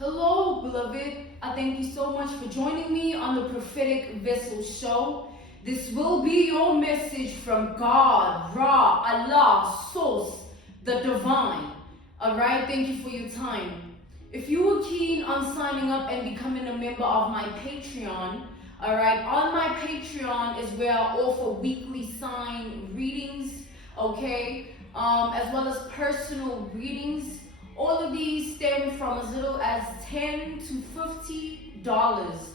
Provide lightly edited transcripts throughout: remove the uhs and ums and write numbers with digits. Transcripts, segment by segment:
Hello, beloved. I thank you so much for joining me on the Prophetic Vessel Show. This will be your message from God, Ra, Allah, Source, the Divine. Alright, thank you for your time. If you were keen on signing up and becoming a member of my Patreon, alright, on my Patreon is where I offer weekly sign readings, okay, as well as personal readings. All of these stem from as little as $10 to $50,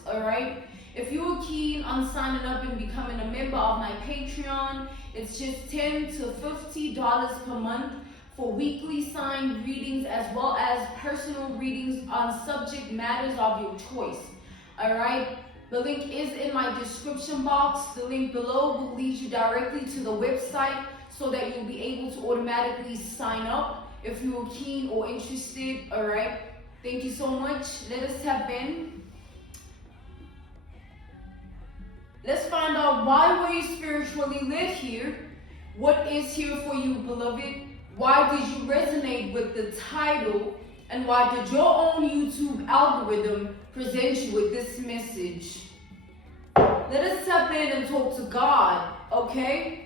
alright? If you're keen on signing up and becoming a member of my Patreon, it's just $10 to $50 per month for weekly sign readings as well as personal readings on subject matters of your choice, alright? The link is in my description box. The link below will lead you directly to the website so that you'll be able to automatically sign up if you're keen or interested. Alright, thank you so much. Let us tap in. Let's find out why were you spiritually led here. What is here for you, beloved? Why did you resonate with the title? And why did your own YouTube algorithm present you with this message? Let us tap in and talk to God, okay?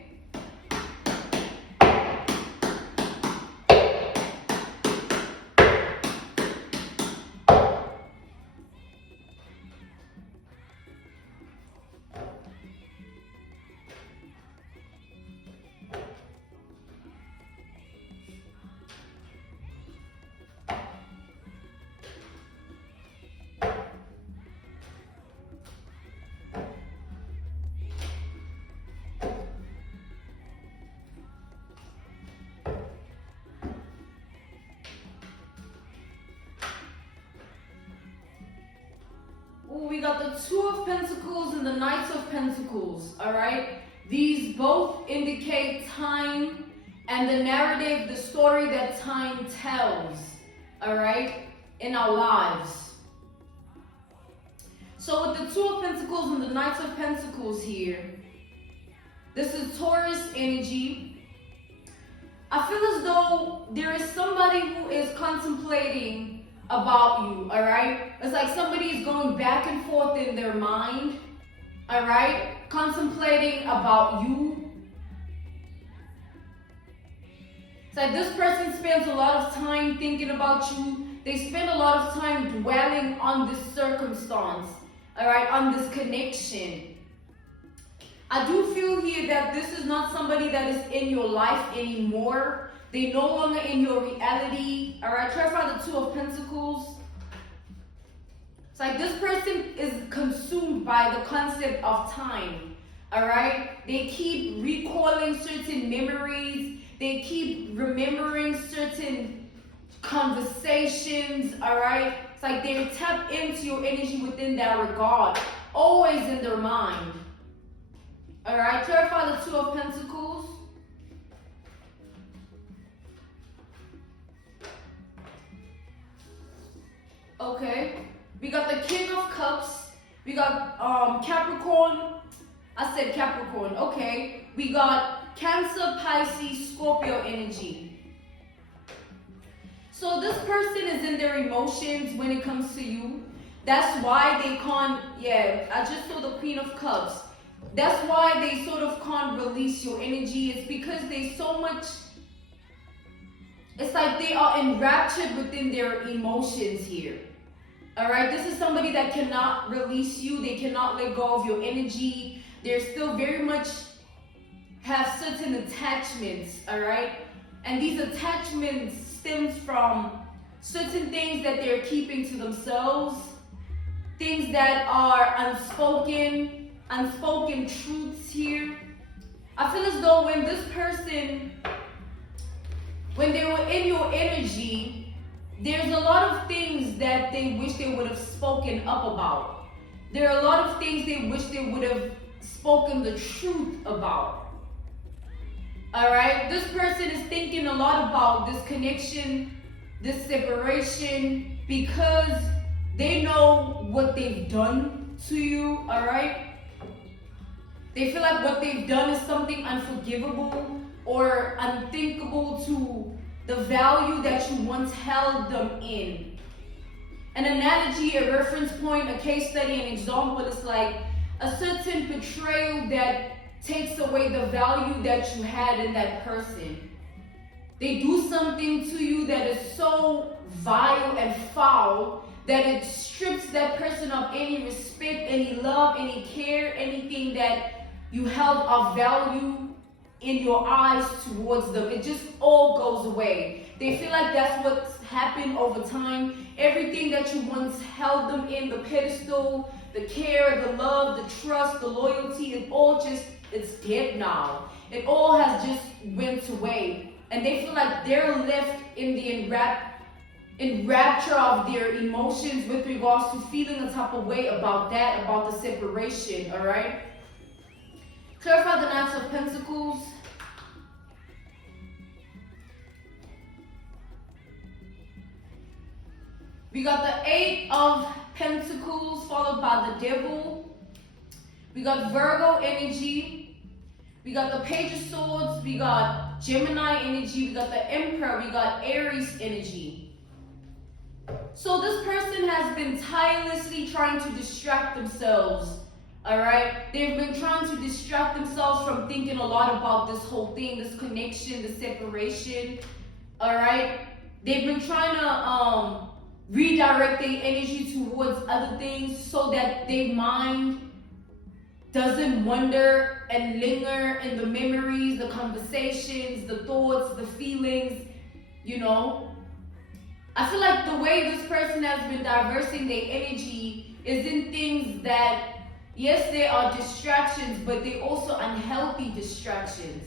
We got the Two of Pentacles and the Knight of Pentacles, alright? These both indicate time and the narrative, the story that time tells, alright, in our lives. So with the Two of Pentacles and the Knight of Pentacles here, this is Taurus energy. I feel as though there is somebody who is contemplating about you, alright? It's like somebody is going back and forth in their mind, alright? Contemplating about you. It's like this person spends a lot of time thinking about you. They spend a lot of time dwelling on this circumstance, alright? On this connection. I do feel here that this is not somebody that is in your life anymore. They're no longer in your reality. Alright, clarify the Two of Pentacles. It's like this person is consumed by the concept of time. Alright? They keep recalling certain memories. They keep remembering certain conversations. Alright? It's like they tap into your energy within that regard. Always in their mind. Alright, clarify the Two of Pentacles. Okay, we got the King of Cups. We got Capricorn. I said Capricorn. Okay, we got Cancer, Pisces, Scorpio energy. So this person is in their emotions when it comes to you. That's why they can't, I just saw the Queen of Cups. That's why they sort of can't release your energy. It's because they so much, it's like they are enraptured within their emotions here. Alright, this is somebody that cannot release you. They cannot let go of your energy. They're still very much have certain attachments, alright? And these attachments stems from certain things that they're keeping to themselves, things that are unspoken truths here. I feel as though when this person, when they were in your energy, there's a lot of things that they wish they would have spoken up about. There are a lot of things they wish they would have spoken the truth about. Alright? This person is thinking a lot about this connection, this separation, because they know what they've done to you. Alright? They feel like what they've done is something unforgivable or unthinkable to the value that you once held them in. an analogy, a reference point, a case study, an example is like a certain betrayal that takes away the value that you had in that person. They do something to you that is so vile and foul that it strips that person of any respect, any love, any care, anything that you held of value in your eyes towards them. It just all goes away. They feel like that's what's happened over time. Everything that you once held them in, the pedestal, the care, the love, the trust, the loyalty, it's dead now. It all has just went away. And they feel like they're left in the enrapture of their emotions with regards to feeling a type of way about that, about the separation, all right? Clarify the Knights of Pentacles. We got the Eight of Pentacles followed by the Devil. We got Virgo energy. We got the Page of Swords. We got Gemini energy. We got the Emperor. We got Aries energy. So this person has been tirelessly trying to distract themselves. Alright? They've been trying to distract themselves from thinking a lot about this whole thing, this connection, the separation. Alright? They've been trying to redirect their energy towards other things so that their mind doesn't wander and linger in the memories, the conversations, the thoughts, the feelings, you know. I feel like the way this person has been diversing their energy is in things that, yes, they are distractions, but they're also unhealthy distractions.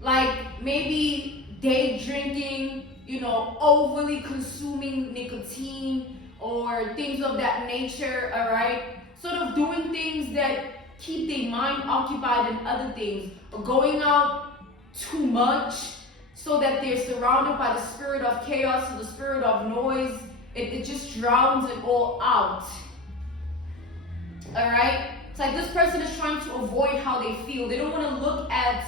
Like maybe day drinking, you know, overly consuming nicotine or things of that nature, all right? Sort of doing things that keep their mind occupied in other things, or going out too much so that they're surrounded by the spirit of chaos or the spirit of noise. It just drowns it all out. All right? It's like this person is trying to avoid how they feel. They don't want to look at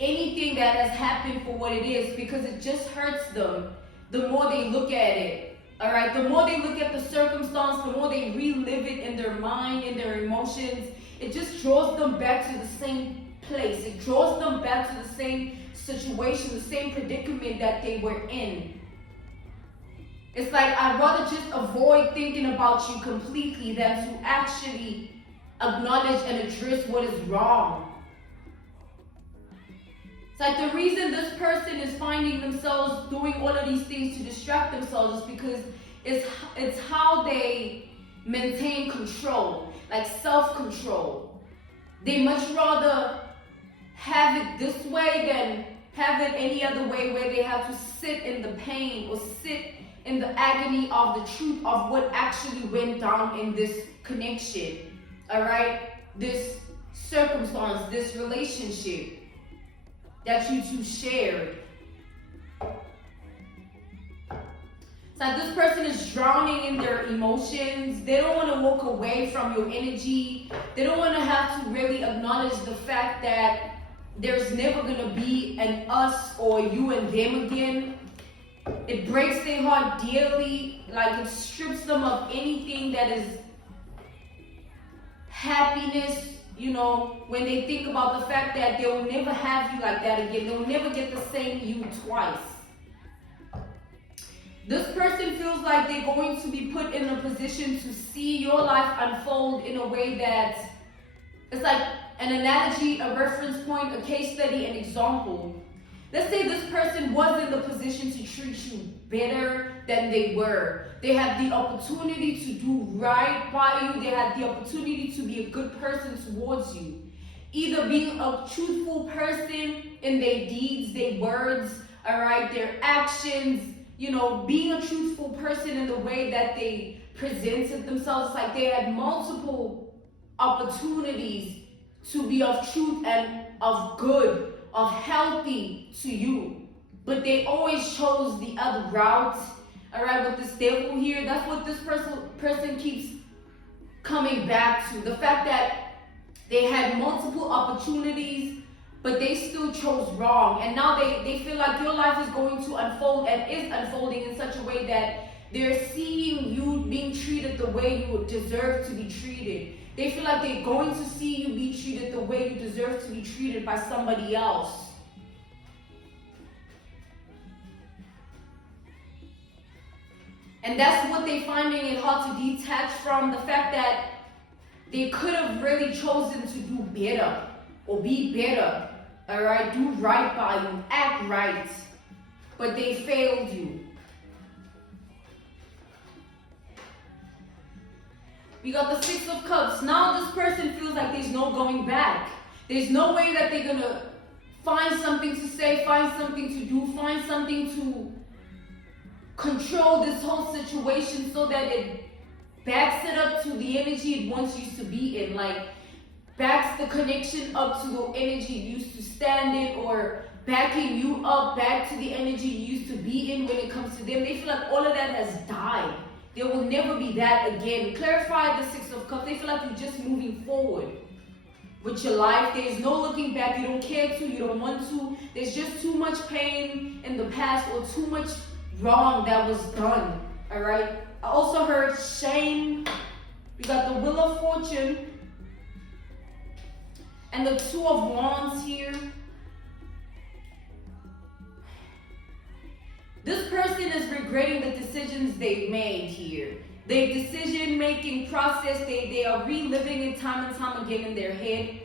anything that has happened for what it is because it just hurts them the more they look at it. All right? The more they look at the circumstance, the more they relive it in their mind, in their emotions. It just draws them back to the same place. It draws them back to the same situation, the same predicament that they were in. It's like I'd rather just avoid thinking about you completely than to actually acknowledge and address what is wrong. It's like the reason this person is finding themselves doing all of these things to distract themselves is because it's how they maintain control, like self-control. They much rather have it this way than have it any other way where they have to sit in the pain or sit in the agony of the truth of what actually went down in this connection, all right? This circumstance, this relationship that you two shared. It's like this person is drowning in their emotions. They don't want to walk away from your energy. They don't want to have to really acknowledge the fact that there's never going to be an us or you and them again. It breaks their heart dearly. Like it strips them of anything that is happiness, you know, when they think about the fact that they will never have you like that again. They will never get the same you twice. This person feels like they're going to be put in a position to see your life unfold in a way that it's like an analogy, a reference point, a case study, an example. Let's say this person was in the position to treat you better than they were. They had the opportunity to do right by you. They had the opportunity to be a good person towards you. Either being a truthful person in their deeds, their words, all right, their actions, you know, being a truthful person in the way that they presented themselves. Like they had multiple opportunities to be of truth and of good, of healthy to you. But they always chose the other route. All right, with this devil here, that's what this person keeps coming back to. The fact that they had multiple opportunities, but they still chose wrong. And now they feel like your life is going to unfold and is unfolding in such a way that they're seeing you being treated the way you deserve to be treated. They feel like they're going to see you be treated the way you deserve to be treated by somebody else. And that's what they're finding it hard to detach from, the fact that they could have really chosen to do better or be better, all right? Do right by you, act right, but they failed you. We got the Six of Cups. Now this person feels like there's no going back. There's no way that they're gonna find something to say, find something to do, find something to control this whole situation so that it backs it up to the energy it once used to be in. Like, backs the connection up to the energy it used to stand in, or backing you up back to the energy you used to be in when it comes to them. They feel like all of that has died. There will never be that again. Clarify the Six of Cups. They feel like you're just moving forward with your life. There's no looking back. You don't care to, you don't want to. There's just too much pain in the past, or too much wrong that was done, all right? I also heard shame. We got the Wheel of Fortune and the Two of Wands here. This person is regretting the decisions they've made here. Their decision-making process, they are reliving it time and time again in their head.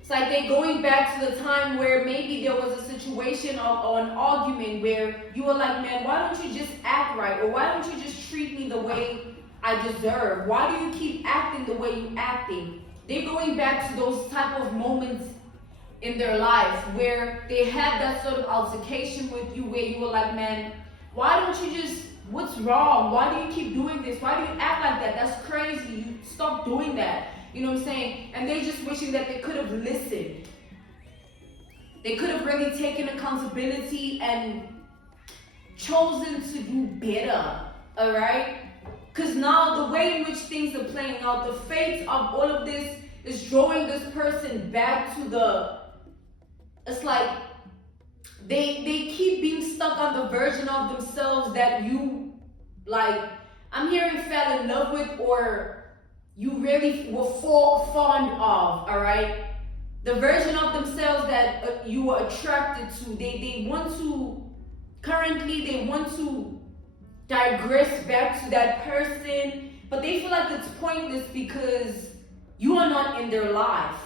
It's like they're going back to the time where maybe there was a situation or an argument where you were like, man, why don't you just act right? Or why don't you just treat me the way I deserve? Why do you keep acting the way you're acting? They're going back to those type of moments in their life where they had that sort of altercation with you, where you were like, man, why don't you just, what's wrong? Why do you keep doing this? Why do you act like that? That's crazy. You stop doing that. You know what I'm saying? And they're just wishing that they could have listened. They could have really taken accountability and chosen to do better, all right? Because now the way in which things are playing out, the fate of all of this is drawing this person back to the, it's like they keep being stuck on the version of themselves that you, like, I'm hearing fell in love with, or you really were fond of, all right? The version of themselves that you were attracted to. They want to, currently they want to digress back to that person, but they feel like it's pointless because you are not in their life.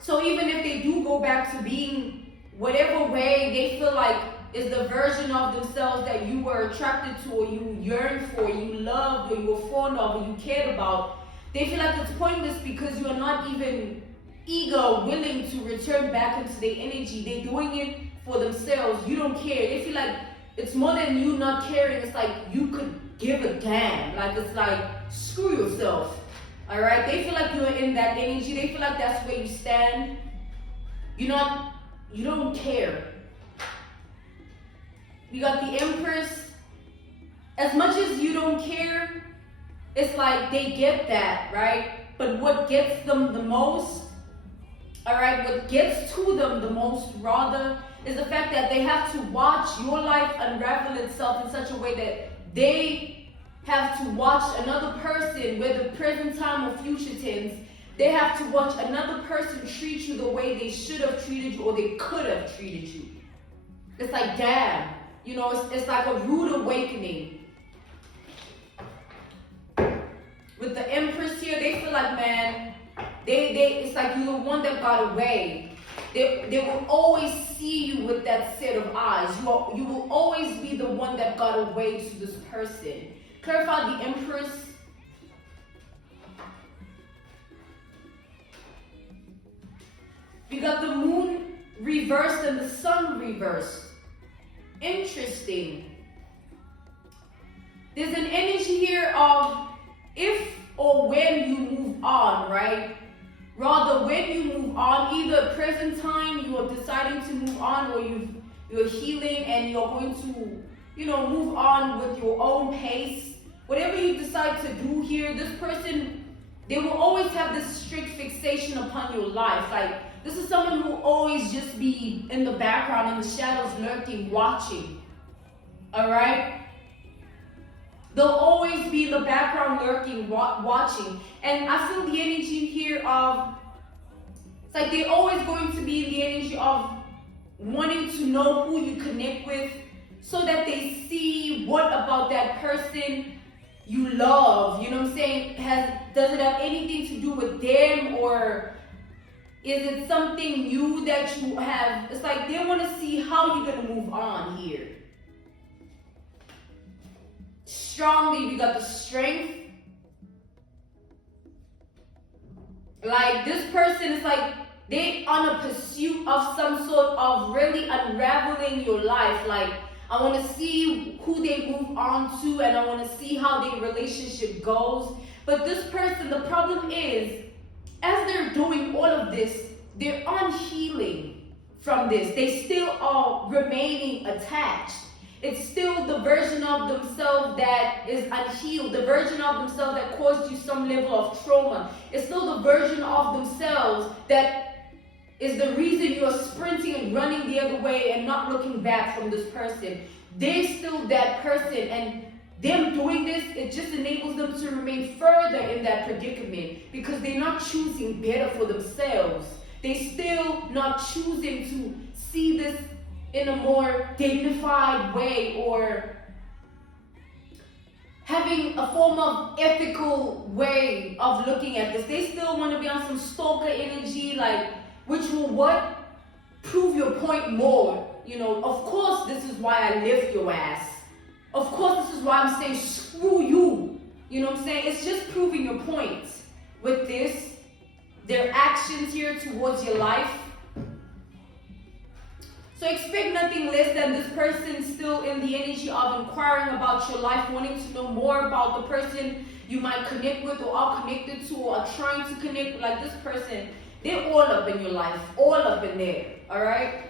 So even if they do go back to being whatever way they feel like is the version of themselves that you were attracted to, or you yearned for, you loved, or you were fond of, or you cared about, they feel like it's pointless because you are not even eager or willing to return back into their energy. They're doing it for themselves. You don't care. They feel like it's more than you not caring. It's like you could give a damn. Like, it's like, screw yourself. All right? They feel like you're in that energy. They feel like that's where you stand. You don't care. We got the Empress. As much as you don't care, it's like they get that, right? But what gets them the most, all right, what gets to them the most, rather, is the fact that they have to watch your life unravel itself in such a way that they have to watch another person, whether present time or future tense, they have to watch another person treat you the way they should have treated you, or they could have treated you. It's like, damn. You know, it's like a rude awakening. With the Empress here, they feel like, man, it's like you're the one that got away. They will always see you with that set of eyes. You will always be the one that got away to this person. Clarify the Empress. We got the Moon reversed and the Sun reversed. Interesting. There's an energy here of if or when you move on, right? Rather, when you move on, either present time you are deciding to move on, or you're healing and you're going to, move on with your own pace. Whatever you decide to do here, this person, they will always have this strict fixation upon your life. Like, this is someone who will always just be in the background, in the shadows, lurking, watching. All right? They'll always be in the background lurking, watching. And I feel the energy here of, it's like they're always going to be in the energy of wanting to know who you connect with, so that they see what about that person you love, you know what I'm saying? Does it have anything to do with them, or is it something new that you have? It's like they want to see how you're going to move on here. Strongly, we got the strength. Like this person is like, they on a pursuit of some sort of really unraveling your life. Like, I want to see who they move on to, and I want to see how their relationship goes. But this person, the problem is, as they're doing all of this, they're unhealing from this. They still are remaining attached. It's still the version of themselves that is unhealed, the version of themselves that caused you some level of trauma. It's still the version of themselves that is the reason you are sprinting and running the other way and not looking back from this person. They're still that person, and them doing this, it just enables them to remain further in that predicament because they're not choosing better for themselves. They're still not choosing to see this in a more dignified way, or having a form of ethical way of looking at this. They still want to be on some stalker energy, like, which will what? Prove your point more. You know, of course this is why I lift your ass. Of course this is why I'm saying screw you. You know what I'm saying? It's just proving your point with this. Their actions here towards your life. So expect nothing less than this person still in the energy of inquiring about your life, wanting to know more about the person you might connect with or are connected to or are trying to connect with. Like this person, they're all up in your life, all up in there, all right?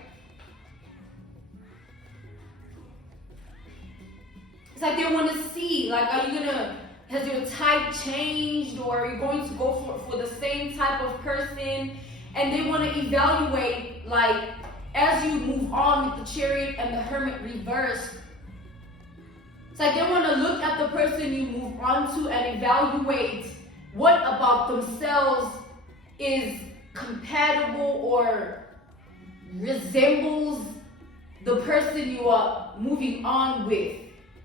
It's like they want to see, like, has your type changed, or are you going to go for the same type of person? And they want to evaluate, like, as you move on with the Chariot and the Hermit reverse, it's like they want to look at the person you move on to and evaluate what about themselves is compatible or resembles the person you are moving on with.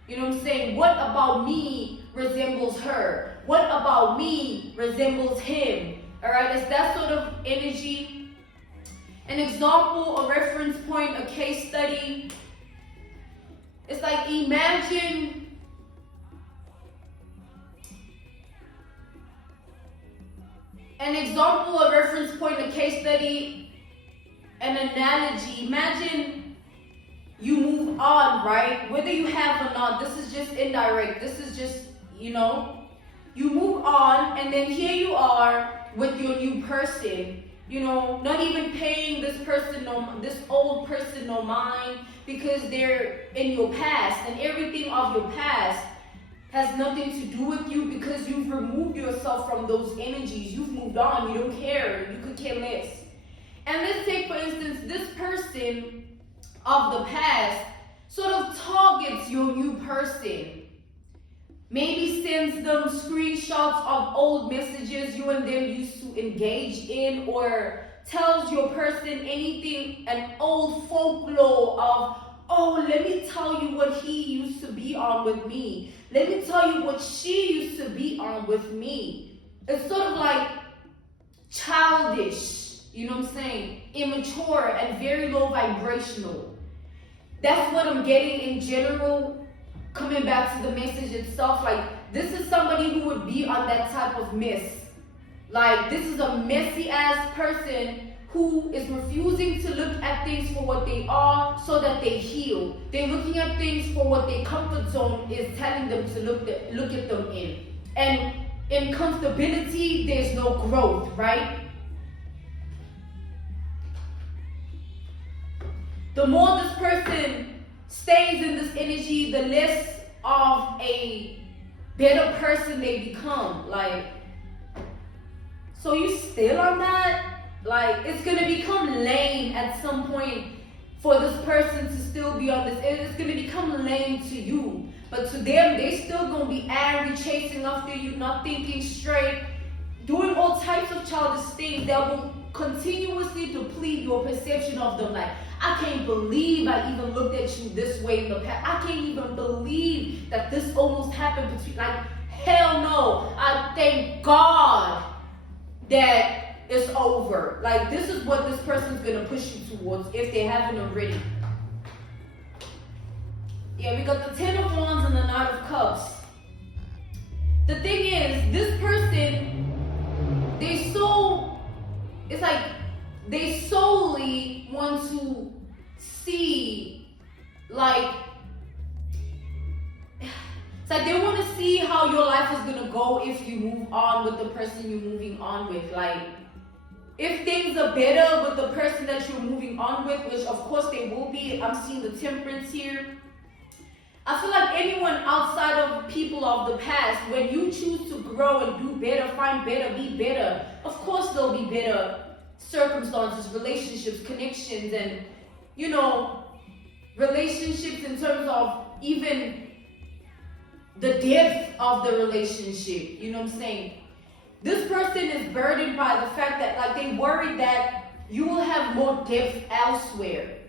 You know what I'm saying? What about me resembles her? What about me resembles him? All right, it's that sort of energy. An example, a reference point, a case study. It's like, imagine an example, a reference point, a case study, an analogy. Imagine you move on, right? Whether you have or not, this is just indirect. This is just, you move on, and then here you are with your new person. Not even paying this old person no mind, because they're in your past, and everything of your past has nothing to do with you because you've removed yourself from those energies. You've moved on. You don't care. You could care less. And let's take, for instance, this person of the past sort of targets your new person. Maybe sends them screenshots of old messages you and them used to engage in, or tells your person anything, an old folklore of, oh, let me tell you what he used to be on with me. Let me tell you what she used to be on with me. It's sort of like childish, you know what I'm saying? Immature and very low vibrational. That's what I'm getting in general. Coming back to the message itself, like, this is somebody who would be on that type of mess. Like, this is a messy ass person who is refusing to look at things for what they are so that they heal. They're looking at things for what their comfort zone is telling them to look at them in. And in comfortability, there's no growth, right? The more this person stays in this energy, the less of a better person they become. Like, so you still on that? Like, it's gonna become lame at some point for this person to still be on this. It's gonna become lame to you. But to them, they still gonna be angry, chasing after you, not thinking straight, doing all types of childish things that will continuously deplete your perception of them. Like, I can't believe I even looked at you this way in the past. I can't even believe that this almost happened between, like, hell no. I thank God that it's over. Like, this is what this person's gonna push you towards if they haven't already. Yeah, we got the Ten of Wands and the Knight of Cups. The thing is, this person, it's like they solely want to see, like, it's like they want to see how your life is going to go if you move on with the person you're moving on with. Like, if things are better with the person that you're moving on with, which of course they will be. I'm seeing the Temperance here. I feel like anyone outside of people of the past, when you choose to grow and do better, find better, be better, of course there'll be better circumstances, relationships, connections, and, you know, relationships in terms of even the depth of the relationship. You know what I'm saying? This person is burdened by the fact that, like, they worry that you will have more depth elsewhere.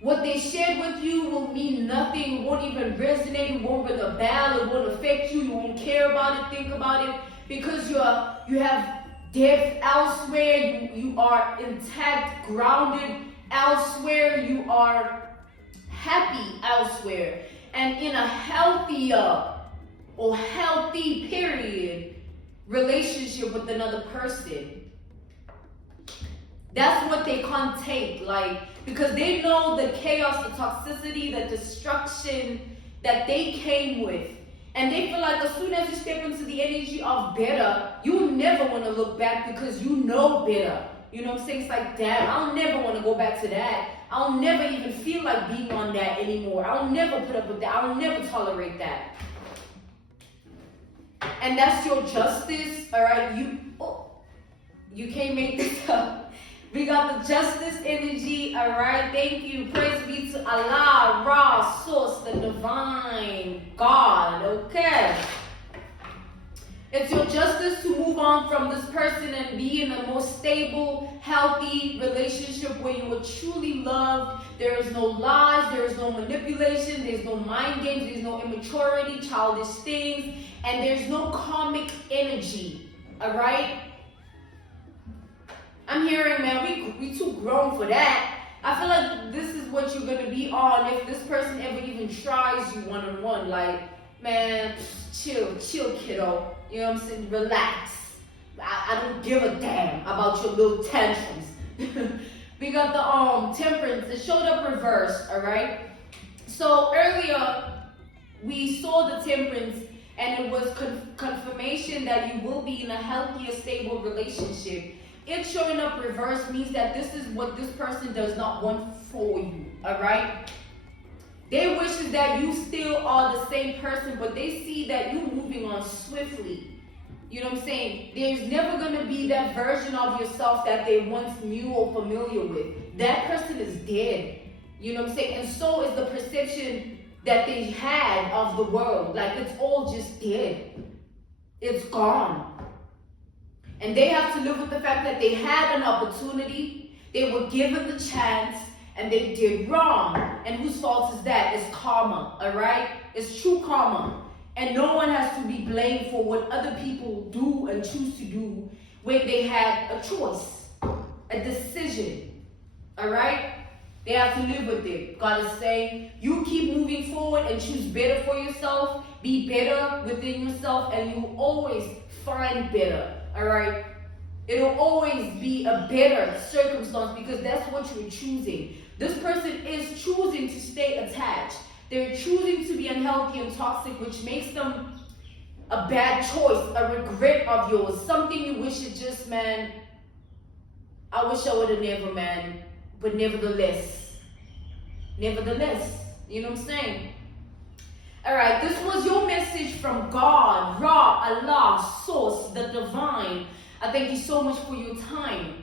What they shared with you will mean nothing, won't even resonate, it won't ring a bell, it won't affect you, you won't care about it, think about it, because you have depth elsewhere, you are intact, grounded elsewhere, you are happy elsewhere, and in a healthier or healthy period relationship with another person. That's what they can't take, like, because they know the chaos, the toxicity, the destruction that they came with. And they feel like as soon as you step into the energy of better, you never want to look back because you know better. You know what I'm saying? It's like, damn, I'll never want to go back to that. I'll never even feel like being on that anymore. I'll never put up with that. I'll never tolerate that. And that's your justice, all right? You can't make this up. We got the Justice energy, all right? Thank you. Praise be to Allah, Ra, Source, the Divine God, okay? It's your justice to move on from this person and be in a more stable, healthy relationship where you are truly loved. There is no lies, there is no manipulation, there's no mind games, there's no immaturity, childish things, and there's no karmic energy, all right? I'm hearing, man, we too grown for that. I feel like this is what you're going to be on if this person ever even tries you one-on-one. Like, man, chill, kiddo. You know what I'm saying? Relax. I don't give a damn about your little tantrums. We got the Temperance. It showed up reversed, all right? So earlier, we saw the Temperance, and it was confirmation that you will be in a healthier, stable relationship. It showing up reverse means that this is what this person does not want for you, all right? They wishes that you still are the same person, but they see that you moving on swiftly. You know what I'm saying? There's never going to be that version of yourself that they once knew or familiar with. That person is dead. You know what I'm saying? And so is the perception that they had of the world. Like, it's all just dead. It's gone. And they have to live with the fact that they had an opportunity, they were given the chance, and they did wrong. And whose fault is that? It's karma, all right? It's true karma. And no one has to be blamed for what other people do and choose to do when they had a choice, a decision, all right? They have to live with it. God is saying, you keep moving forward and choose better for yourself, be better within yourself, and you will always find better. All right, it'll always be a better circumstance because that's what you're choosing. This person is choosing to stay attached. They're choosing to be unhealthy and toxic, which makes them a bad choice, a regret of yours, something you wish it just, man, I wish I would have never, man, but nevertheless, you know what I'm saying? All right, this was your message from God, Ra, Allah, Source, the Divine. I thank you so much for your time.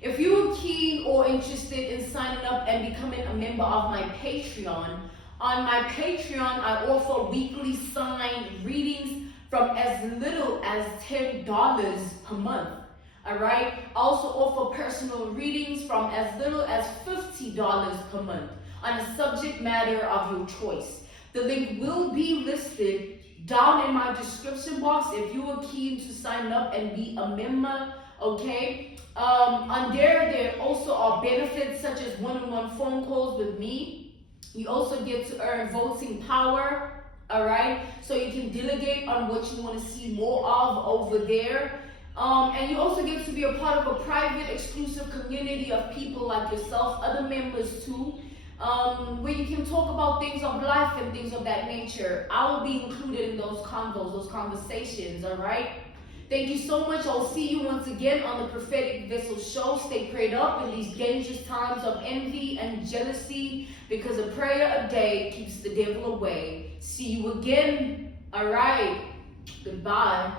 If you're keen or interested in signing up and becoming a member of my Patreon, On my Patreon, I offer weekly signed readings from as little as $10 per month. Alright? I also offer personal readings from as little as $50 per month on a subject matter of your choice. The link will be listed down in my description box if you are keen to sign up and be a member, okay? On there also are benefits such as one-on-one phone calls with me. You also get to earn voting power, all right? So you can delegate on what you want to see more of over there. And you also get to be a part of a private, exclusive community of people like yourself, other members too, where you can talk about things of life and things of that nature. I will be included in those convos, those conversations, all right? Thank you so much. I'll see you once again on the Prophetic Vessel Show. Stay prayed up in these dangerous times of envy and jealousy, because a prayer a day keeps the devil away. See you again. All right. Goodbye.